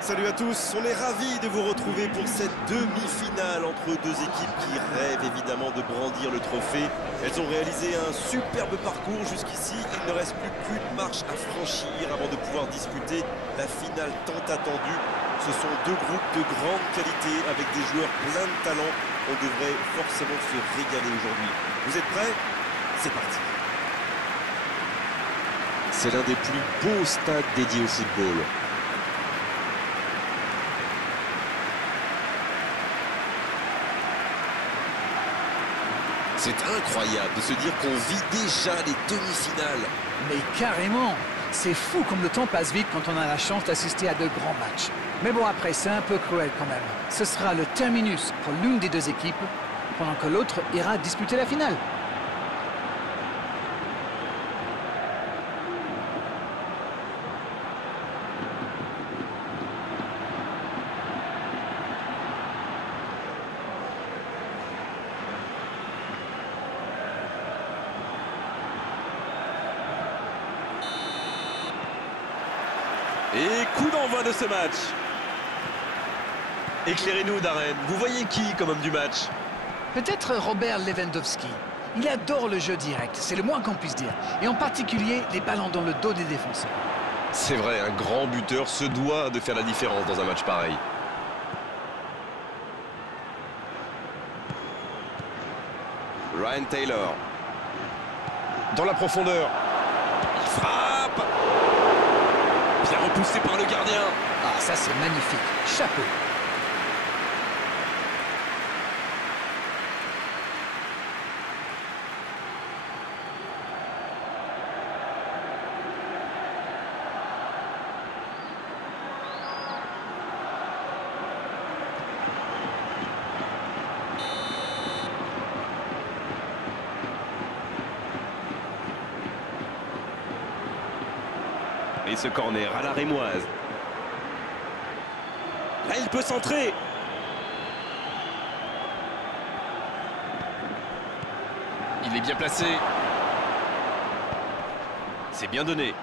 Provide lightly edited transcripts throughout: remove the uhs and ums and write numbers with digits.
Salut à tous, on est ravis de vous retrouver pour cette demi-finale entre deux équipes qui rêvent évidemment de brandir le trophée. Elles ont réalisé un superbe parcours jusqu'ici, il ne reste plus qu'une marche à franchir avant de pouvoir disputer la finale tant attendue. Ce sont deux groupes de grande qualité avec des joueurs pleins de talent. On devrait forcément se régaler aujourd'hui. Vous êtes prêts? C'est parti. C'est l'un des plus beaux stades dédiés au football. C'est incroyable de se dire qu'on vit déjà les demi-finales. Mais carrément, c'est fou comme le temps passe vite quand on a la chance d'assister à de grands matchs. Mais bon, après, c'est un peu cruel quand même. Ce sera le terminus pour l'une des deux équipes, pendant que l'autre ira disputer la finale. Et coup d'envoi de ce match. Éclairez-nous, Darren. Vous voyez qui comme homme du match? Peut-être Robert Lewandowski. Il adore le jeu direct, c'est le moins qu'on puisse dire. Et en particulier, les ballons dans le dos des défenseurs. C'est vrai, un grand buteur se doit de faire la différence dans un match pareil. Ryan Taylor. Dans la profondeur. Il frappe. Bien repoussé par le gardien. Ah, ça c'est magnifique. Chapeau. Et ce corner à la rémoise. Là, il peut centrer. Il est bien placé. C'est bien donné.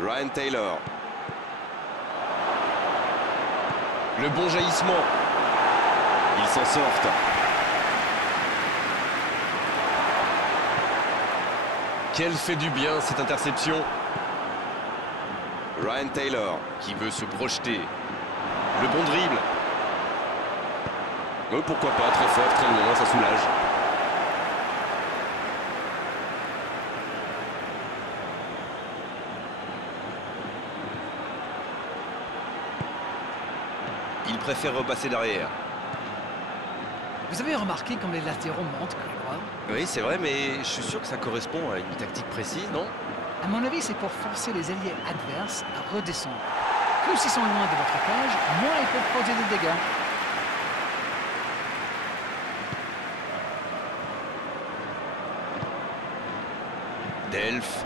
Ryan Taylor. Le bon jaillissement. Ils s'en sortent. Quel fait du bien cette interception. Ryan Taylor. Qui veut se projeter. Le bon dribble. Pourquoi pas, très fort, très loin, ça soulage. Il préfère repasser derrière. Vous avez remarqué comme les latéraux montent, Grégoire? Oui, c'est vrai, mais je suis sûr que ça correspond à une tactique précise, non? À mon avis, c'est pour forcer les alliés adverses à redescendre. Plus ils sont loin de votre cage, moins ils peuvent causer des dégâts. Delph.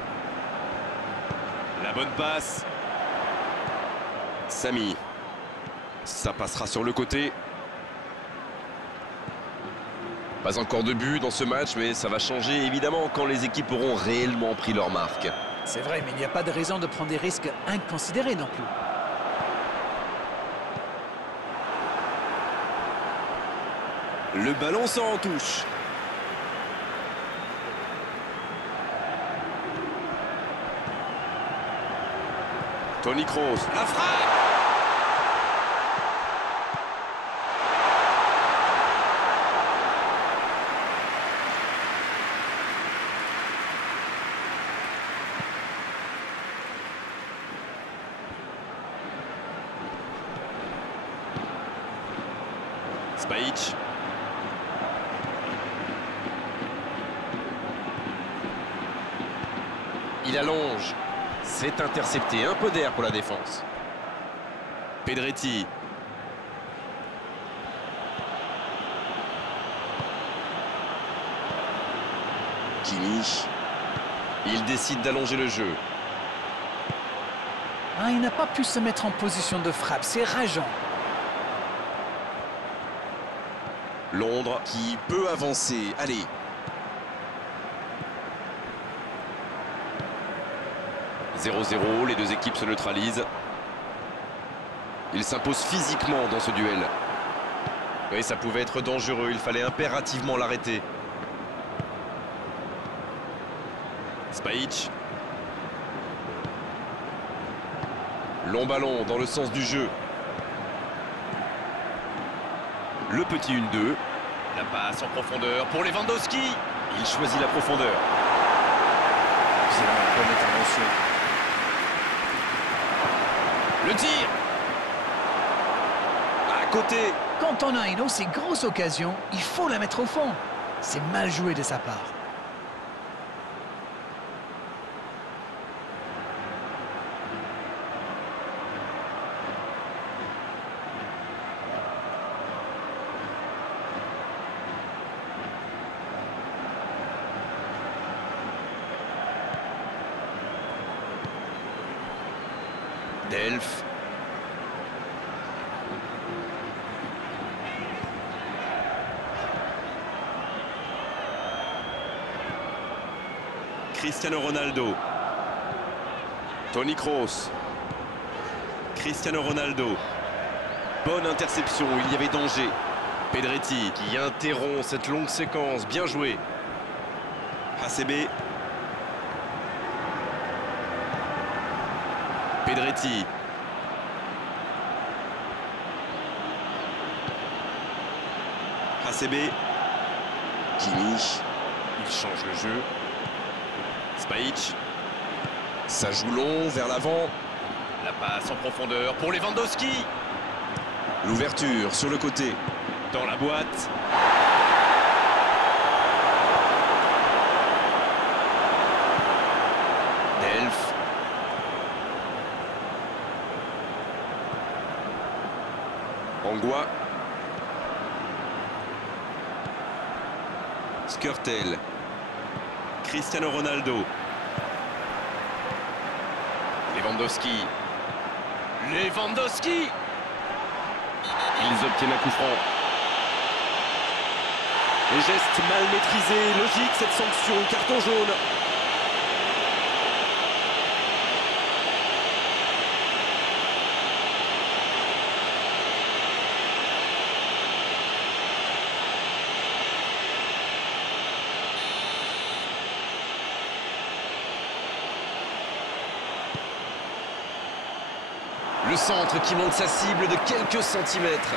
La bonne passe. Samy. Ça passera sur le côté. Pas encore de but dans ce match, mais ça va changer évidemment quand les équipes auront réellement pris leur marque. C'est vrai, mais il n'y a pas de raison de prendre des risques inconsidérés non plus. Le ballon sort en touche. Toni Kroos. La frappe. Spajic. Il allonge. C'est intercepté. Un peu d'air pour la défense. Pedretti. Kimi. Il décide d'allonger le jeu. Ah, il n'a pas pu se mettre en position de frappe, c'est rageant. Londres qui peut avancer. Allez. 0-0, les deux équipes se neutralisent. Il s'impose physiquement dans ce duel. Oui, ça pouvait être dangereux, il fallait impérativement l'arrêter. Spajic. Long ballon dans le sens du jeu. Le petit 1-2. La passe en profondeur pour Lewandowski. Il choisit la profondeur. C'est une bonne intervention. Le tir. À côté. Quand on a une aussi grosse occasion, il faut la mettre au fond. C'est mal joué de sa part. Delph. Cristiano Ronaldo. Toni Kroos. Cristiano Ronaldo. Bonne interception, il y avait danger. Pedretti qui interrompt cette longue séquence. Bien joué. ACB. Pedretti. ACB. Kimmich. Il change le jeu. Spajic. Ça joue long vers l'avant. La passe en profondeur pour Lewandowski. L'ouverture sur le côté. Dans la boîte. Delph. Angois. Skrtel. Cristiano Ronaldo. Lewandowski. Lewandowski. Ils obtiennent un coup franc. Les gestes mal maîtrisés, logique cette sanction, carton jaune. Le centre qui monte sa cible de quelques centimètres.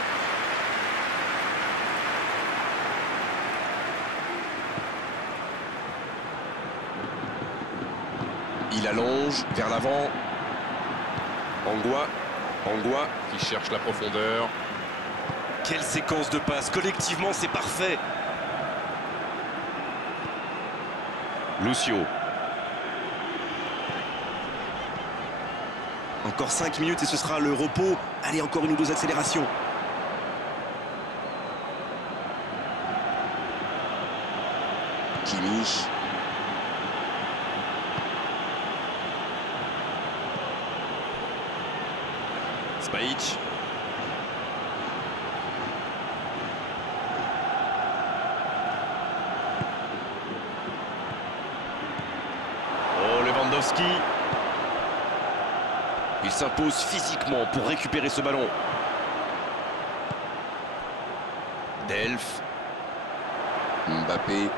Il allonge vers l'avant. Angois qui cherche la profondeur. Quelle séquence de passes, collectivement c'est parfait. Lucio. Encore 5 minutes et ce sera le repos. Allez, encore une ou deux accélérations. Kimmich. Spajic. Oh, Lewandowski. Il s'impose physiquement pour récupérer ce ballon. Delph. Mbappé.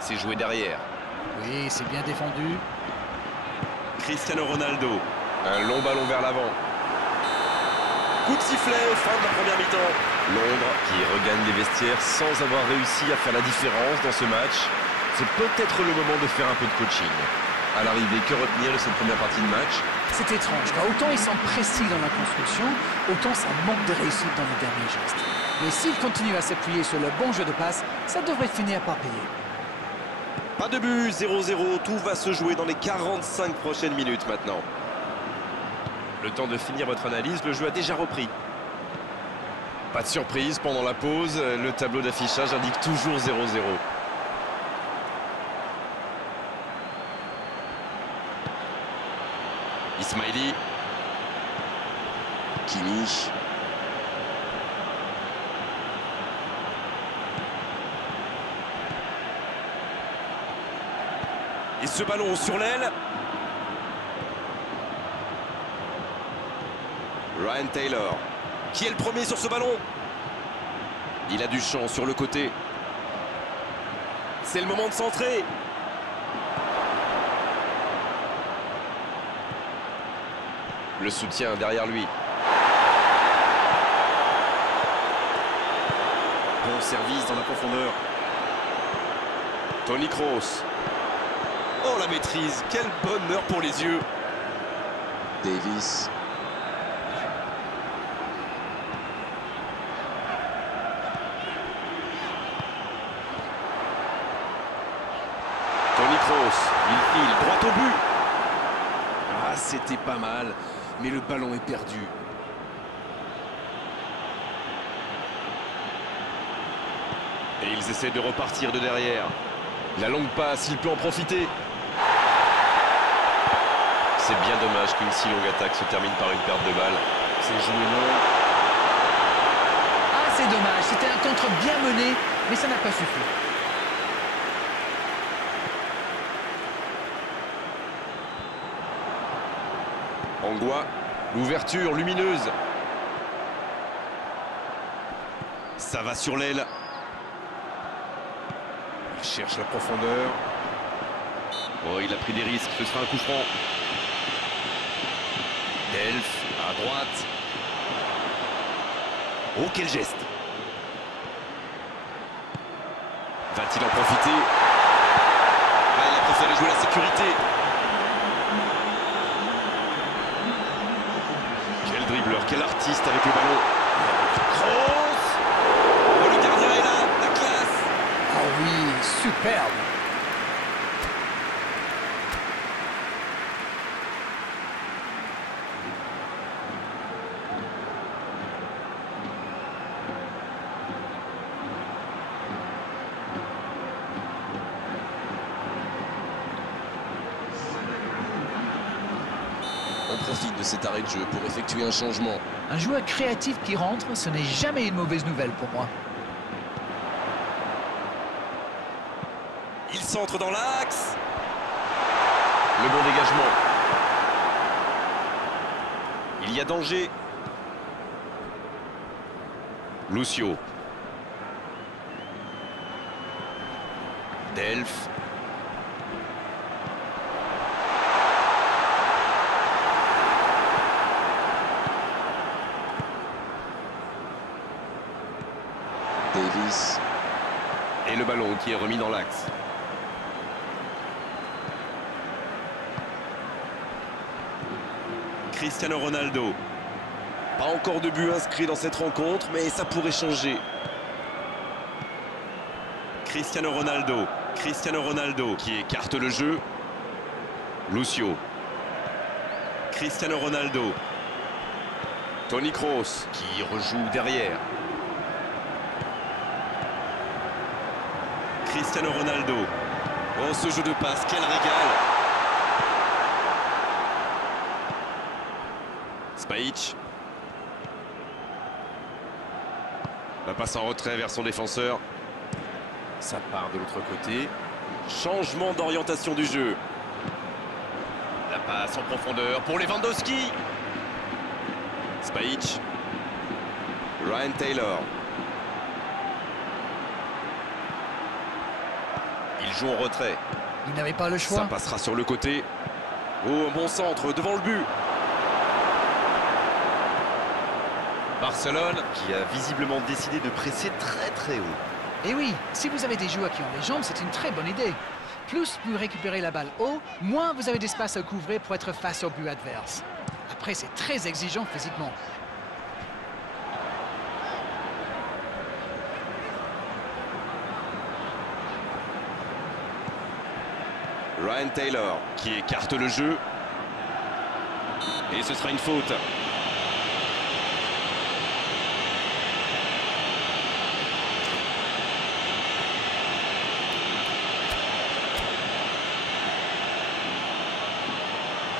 C'est joué derrière. Oui, c'est bien défendu. Cristiano Ronaldo. Un long ballon vers l'avant. Coup de sifflet, fin de la première mi-temps. Londres qui regagne les vestiaires sans avoir réussi à faire la différence dans ce match. C'est peut-être le moment de faire un peu de coaching. À l'arrivée, que retenir de cette première partie de match? C'est étrange, car autant ils sont précis dans la construction, autant ça manque de réussite dans les derniers gestes. Mais s'ils continuent à s'appuyer sur le bon jeu de passe, ça devrait finir par payer. Pas de but, 0-0, tout va se jouer dans les 45 prochaines minutes maintenant. Le temps de finir votre analyse, le jeu a déjà repris. Pas de surprise pendant la pause, le tableau d'affichage indique toujours 0-0. Ismaili. Kimmich. Et ce ballon sur l'aile. Ryan Taylor. Qui est le premier sur ce ballon? Il a du champ sur le côté. C'est le moment de centrer. Le soutien derrière lui. Bon service dans la profondeur. Toni Kroos. Oh la maîtrise, quel bonheur pour les yeux. Davis. Toni Kroos, il file droit au but. Ah, c'était pas mal, mais le ballon est perdu. Et ils essaient de repartir de derrière. La longue passe, il peut en profiter. C'est bien dommage qu'une si longue attaque se termine par une perte de balle. C'est joué long. Ah, c'est dommage. C'était un contre bien mené, mais ça n'a pas suffi. Angua, l'ouverture lumineuse. Ça va sur l'aile. Il cherche la profondeur. Oh, il a pris des risques, ce sera un coup franc. Delph, à droite. Oh, quel geste! Va-t-il en profiter? Ah, il a préféré jouer la sécurité. Quel dribbleur, quel artiste avec le ballon. Kroos! Oh, le gardien est là, la classe! Ah oui, superbe. On profite de cet arrêt de jeu pour effectuer un changement. Un joueur créatif qui rentre, ce n'est jamais une mauvaise nouvelle pour moi. Il centre dans l'axe. Le bon dégagement. Il y a danger. Lucio. Delph. Davis. Et le ballon qui est remis dans l'axe. Cristiano Ronaldo. Pas encore de but inscrit dans cette rencontre, mais ça pourrait changer. Cristiano Ronaldo. Cristiano Ronaldo qui écarte le jeu. Lucio. Cristiano Ronaldo. Toni Kroos qui rejoue derrière. Cristiano Ronaldo. Oh, ce jeu de passe, quel régal! Spajic. La passe en retrait vers son défenseur. Ça part de l'autre côté. Changement d'orientation du jeu. La passe en profondeur pour Lewandowski. Spajic. Ryan Taylor. Il joue en retrait. Il n'avait pas le choix. Ça passera sur le côté. Oh, un bon centre devant le but. Barcelone qui a visiblement décidé de presser très haut. Et oui, si vous avez des joueurs qui ont les jambes, c'est une très bonne idée. Plus vous récupérez la balle haut, moins vous avez d'espace à couvrir pour être face au but adverse. Après, c'est très exigeant physiquement. Ryan Taylor qui écarte le jeu. Et ce sera une faute.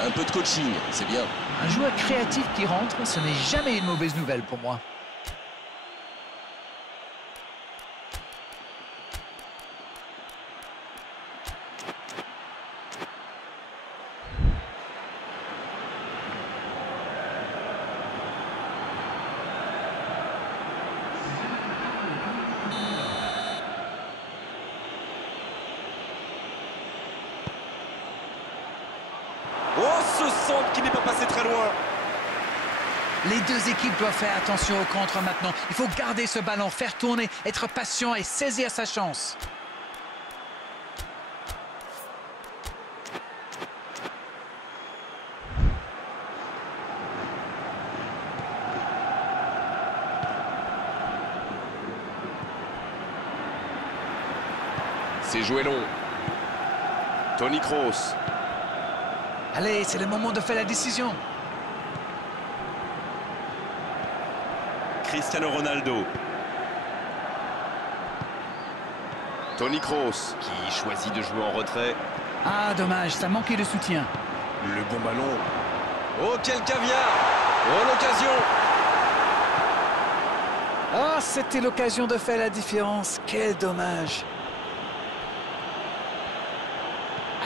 Un peu de coaching, c'est bien. Un joueur créatif qui rentre, ce n'est jamais une mauvaise nouvelle pour moi. Oh, ce centre qui n'est pas passé très loin. Les deux équipes doivent faire attention au contre maintenant. Il faut garder ce ballon, faire tourner, être patient et saisir sa chance. C'est joué long. Toni Kroos. Allez, c'est le moment de faire la décision. Cristiano Ronaldo. Toni Kroos qui choisit de jouer en retrait. Ah, dommage, ça manquait de soutien. Le bon ballon. Oh, quel caviar. Oh, l'occasion. Ah, c'était l'occasion de faire la différence. Quel dommage.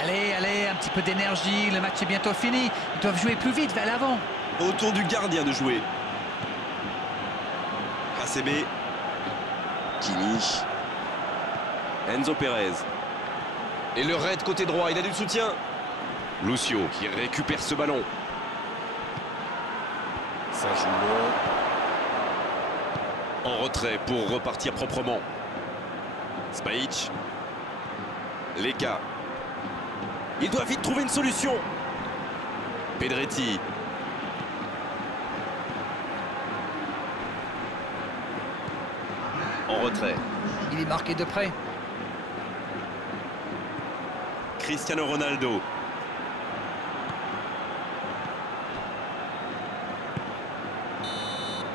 Allez, allez, un petit peu d'énergie. Le match est bientôt fini. Ils doivent jouer plus vite vers l'avant. Autour du gardien de jouer. ACB. Kimi. Enzo Pérez. Et le raid côté droit, il a du soutien. Lucio qui récupère ce ballon. Ça joue long. En retrait pour repartir proprement. Spajic. Leka. Il doit vite trouver une solution. Pedretti. En retrait. Il est marqué de près. Cristiano Ronaldo.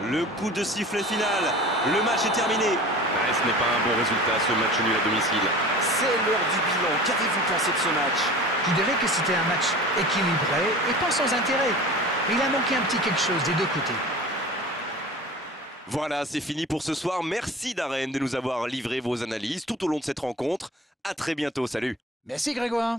Le coup de sifflet final. Le match est terminé. Ce n'est pas un bon résultat, ce match nul à domicile. C'est l'heure du bilan. Qu'avez-vous pensé de ce match? Je dirais que c'était un match équilibré et pas sans intérêt. Il a manqué un petit quelque chose des deux côtés. Voilà, c'est fini pour ce soir. Merci Darren de nous avoir livré vos analyses tout au long de cette rencontre. À très bientôt, salut. Merci Grégoire.